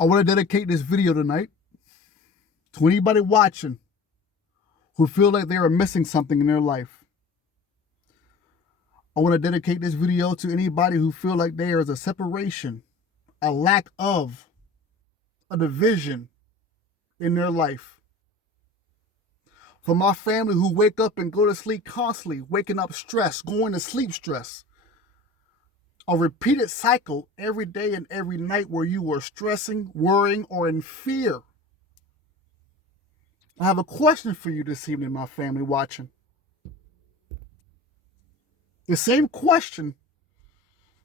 I want to dedicate this video tonight to anybody watching who feel like they are missing something in their life. I want to dedicate this video to anybody who feel like there is a separation, a lack of, a division in their life. For my family who wake up and go to sleep constantly, waking up stressed, going to sleep stressed. A repeated cycle every day and every night where you are stressing, worrying, or in fear. I have a question for you this evening, my family watching. The same question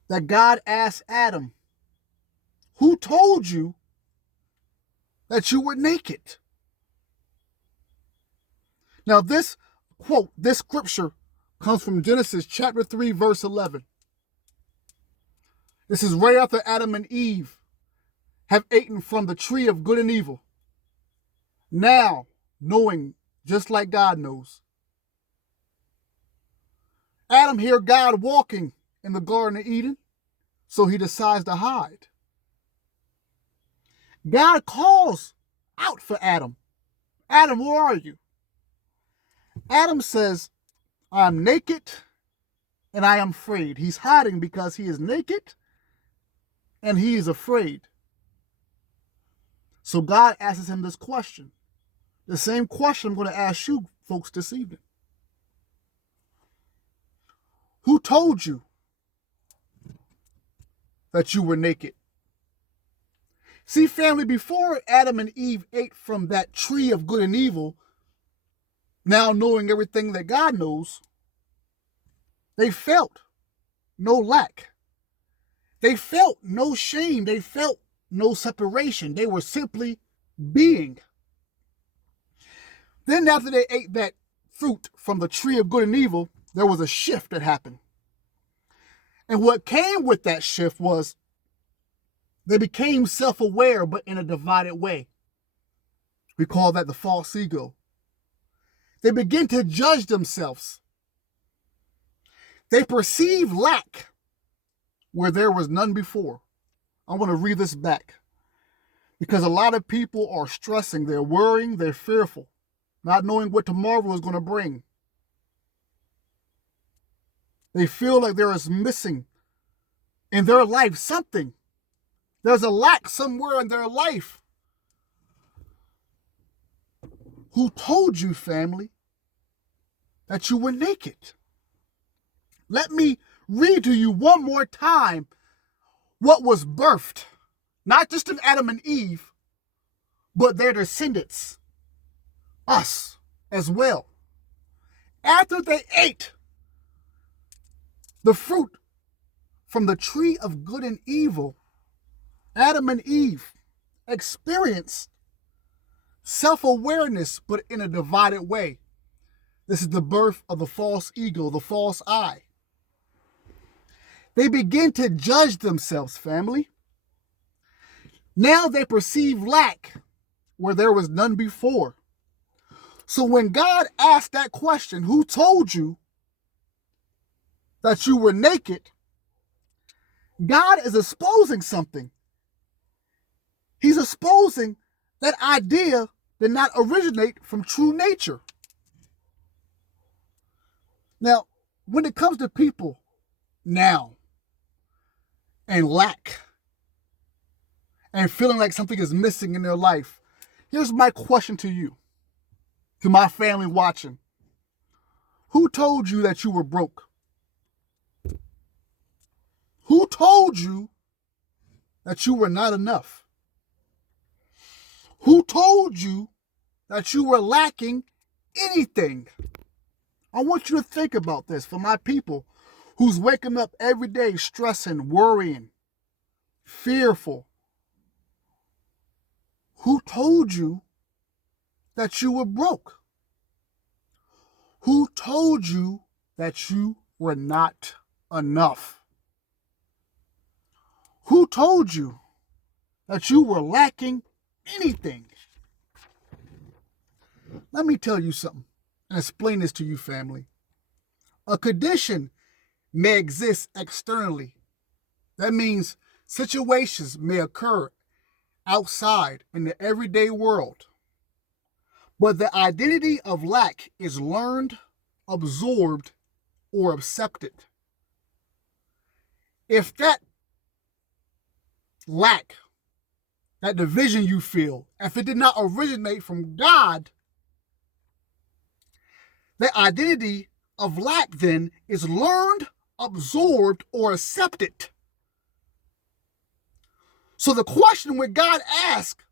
that God asked Adam. Who told you that you were naked? Now this quote, this scripture comes from Genesis chapter 3, verse 11. This is right after Adam and Eve have eaten from the tree of good and evil. Now, knowing just like God knows. Adam hears God walking in the Garden of Eden, so he decides to hide. God calls out for Adam. Adam, where are you? Adam says, I am naked and I am afraid. He's hiding because he is naked and he is afraid. So God asks him this question. The same question I'm going to ask you folks this evening. Who told you that you were naked? See, family, before Adam and Eve ate from that tree of good and evil, now knowing everything that God knows, they felt no lack. They felt no shame. They felt no separation. They were simply being. Then after they ate that fruit from the tree of good and evil, there was a shift that happened. And what came with that shift was they became self-aware, but in a divided way. We call that the false ego. They begin to judge themselves. They perceive lack where there was none before. I want to read this back because a lot of people are stressing, they're worrying, they're fearful, not knowing what tomorrow is going to bring. They feel like there is missing in their life something. There's a lack somewhere in their life. Who told you, family, that you were naked? Let me read to you one more time what was birthed, not just in Adam and Eve, but their descendants, us as well. After they ate the fruit from the tree of good and evil, Adam and Eve experienced self-awareness, but in a divided way. This is the birth of the false ego, the false I. They begin to judge themselves, family. Now they perceive lack where there was none before. So when God asked that question, who told you that you were naked? God is exposing something. He's exposing that idea did not originate from true nature. Now, when it comes to people now and lack and feeling like something is missing in their life, here's my question to you, to my family watching. Who told you that you were broke? Who told you that you were not enough? Who told you that you were lacking anything? I want you to think about this for my people who's waking up every day stressing, worrying, fearful. Who told you that you were broke? Who told you that you were not enough? Who told you that you were lacking anything? Let me tell you something and explain this to you, family. A condition may exist externally. That means situations may occur outside in the everyday world. But the identity of lack is learned, absorbed, or accepted. If that lack, that division you feel, if it did not originate from God, the identity of lack then is learned, absorbed, or accepted. So the question when God asks,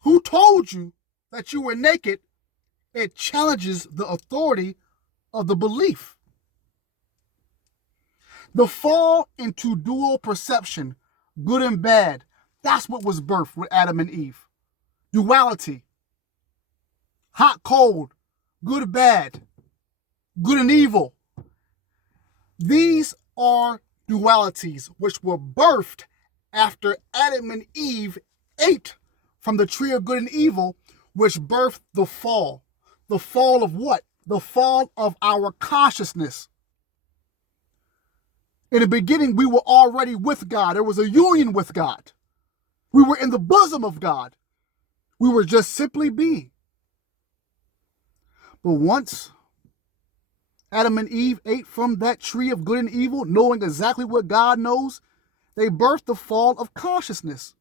who told you that you were naked, it challenges the authority of the belief. The fall into dual perception, good and bad, that's what was birthed with Adam and Eve. Duality, hot, cold, good, bad, good and evil. These are dualities which were birthed after Adam and Eve ate from the tree of good and evil, which birthed the fall. The fall of what? The fall of our consciousness. In the beginning, we were already with God. There was a union with God. We were in the bosom of God. We were just simply being. But once Adam and Eve ate from that tree of good and evil, knowing exactly what God knows, they birthed the fall of consciousness.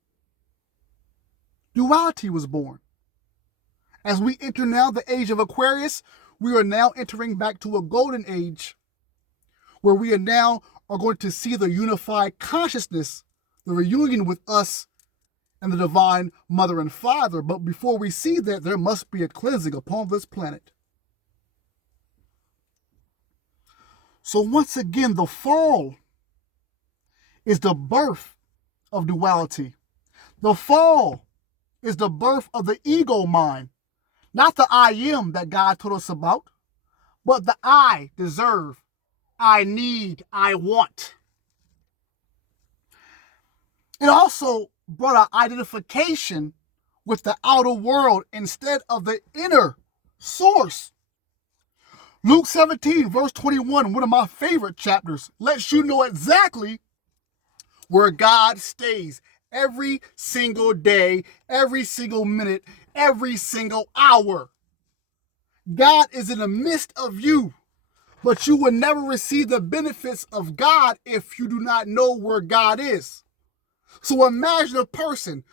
Duality was born. As we enter now the age of Aquarius, we are now entering back to a golden age where we are going to see the unified consciousness, the reunion with us and the divine mother and father. But before we see that, there must be a cleansing upon this planet. So once again, the fall is the birth of duality. The fall is the birth of the ego mind. Not the I am that God told us about, but the I deserve, I need, I want. It also brought an identification with the outer world instead of the inner source. Luke 17, verse 21, one of my favorite chapters, lets you know exactly where God stays every single day, every single minute, every single hour. God is in the midst of you, but you will never receive the benefits of God if you do not know where God is. So imagine a person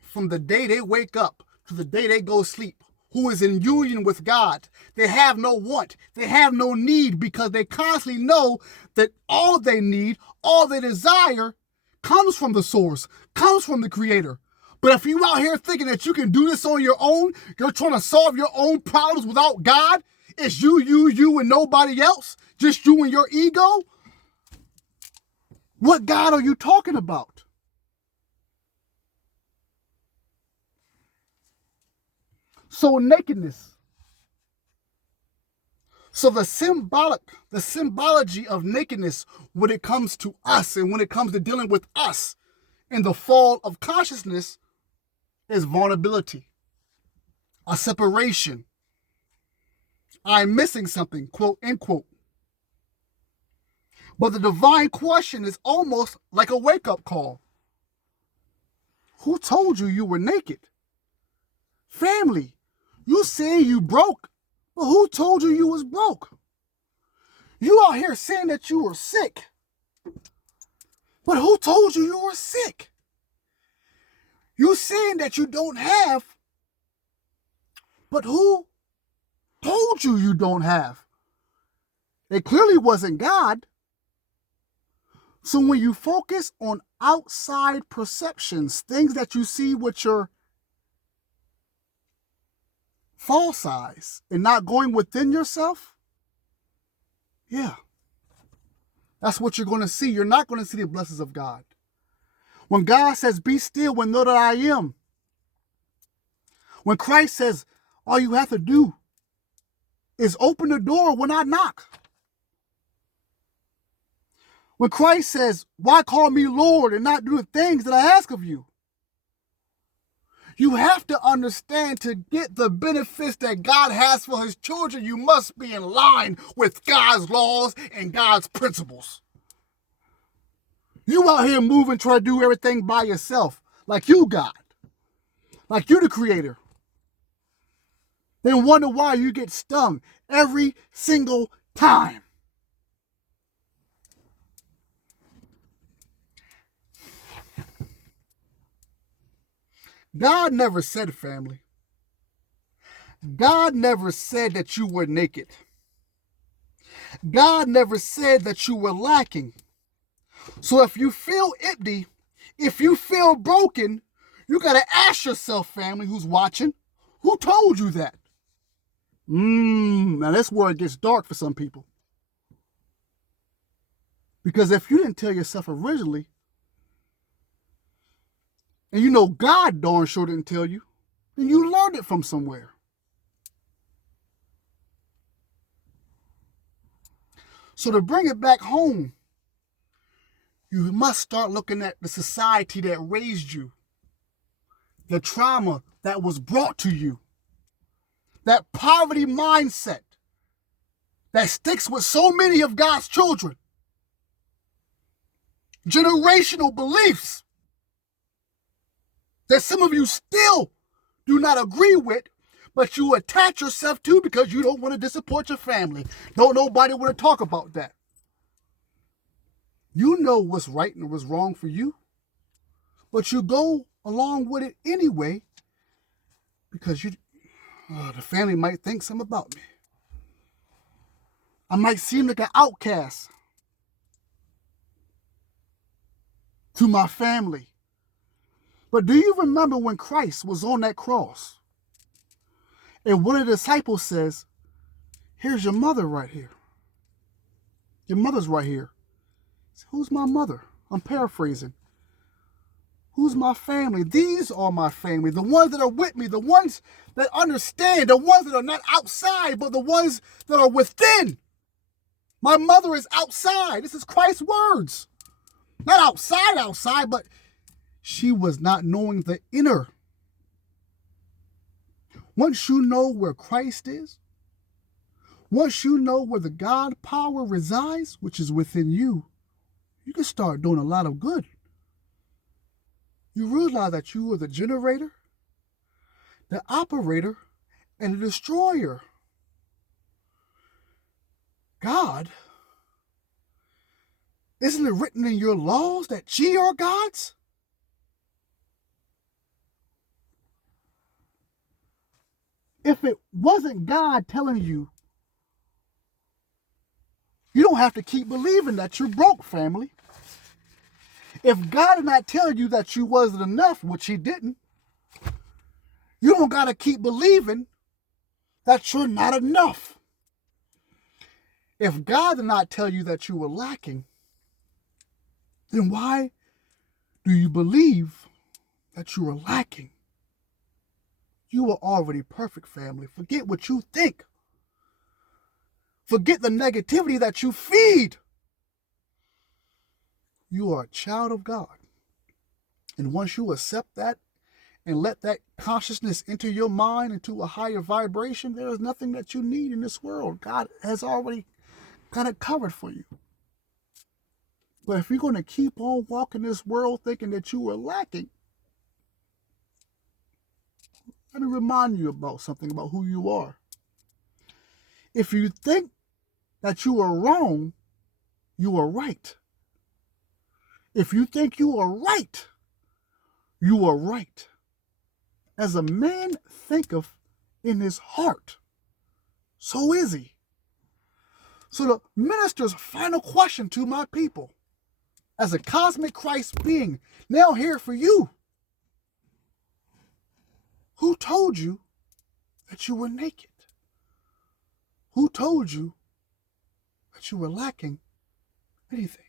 from the day they wake up to the day they go sleep who is in union with God. They have no want. They have no need because they constantly know that all they need, all they desire comes from the source, comes from the creator. But if you out here thinking that you can do this on your own, you're trying to solve your own problems without God, it's you, and nobody else, just you and your ego, what God are you talking about? So nakedness. So the symbology of nakedness when it comes to us and when it comes to dealing with us in the fall of consciousness is vulnerability, a separation. I'm missing something, quote, end quote. But the divine question is almost like a wake-up call. Who told you were naked? Family, you say you broke, but who told you was broke? You out here saying that you were sick, but who told you were sick? You saying that you don't have, but who told you don't have? It clearly wasn't God. So when you focus on outside perceptions, things that you see with your false eyes and not going within yourself, yeah, that's what you're going to see. You're not going to see the blessings of God. When God says, be still and know that I am. When Christ says, all you have to do is open the door when I knock. When Christ says, why call me Lord and not do the things that I ask of you? You have to understand, to get the benefits that God has for his children, you must be in line with God's laws and God's principles. You out here moving, trying to do everything by yourself, like you God. like you the creator, then wonder why you get stung every single time. God never said, family, God never said that you were naked. God never said that you were lacking. So if you feel empty, if you feel broken, you got to ask yourself, family who's watching, who told you that? Now that's where it gets dark for some people. Because if you didn't tell yourself originally, and you know God darn sure didn't tell you, then you learned it from somewhere. So to bring it back home, you must start looking at the society that raised you, the trauma that was brought to you, that poverty mindset that sticks with so many of God's children, generational beliefs that some of you still do not agree with, but you attach yourself to because you don't want to disappoint your family. Don't nobody want to talk about that. You know what's right and what's wrong for you, but you go along with it anyway because the family might think something about me. I might seem like an outcast to my family. But do you remember when Christ was on that cross? And one of the disciples says, here's your mother right here. Your mother's right here. Said, who's my mother? I'm paraphrasing. Who's my family? These are my family. The ones that are with me. The ones that understand. The ones that are not outside, but the ones that are within. My mother is outside. This is Christ's words. Not outside, but she was not knowing the inner. Once you know where Christ is, once you know where the God power resides, which is within you, you can start doing a lot of good. You realize that you are the generator, the operator, and the destroyer. God, isn't it written in your laws that ye are gods? If it wasn't God telling you, you don't have to keep believing that you're broke, family. If God did not tell you that you wasn't enough, which he didn't, you don't got to keep believing that you're not enough. If God did not tell you that you were lacking, then why do you believe that you are lacking? You are already perfect, family. Forget what you think. Forget the negativity that you feed. You are a child of God. And once you accept that and let that consciousness enter your mind into a higher vibration, there is nothing that you need in this world. God has already got it covered for you. But if you're going to keep on walking this world thinking that you are lacking, let me remind you about something about who you are. If you think that you are wrong, you are right. If you think you are right, you are right. As a man thinketh in his heart, so is he. So the minister's final question to my people, as a cosmic Christ being, now here for you. Who told you that you were naked? Who told you that you were lacking anything?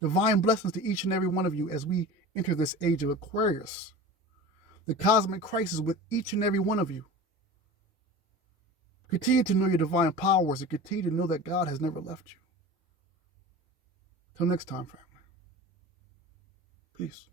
Divine blessings to each and every one of you as we enter this age of Aquarius. The cosmic Christ is with each and every one of you. Continue to know your divine powers and continue to know that God has never left you. Till next time, family. Peace.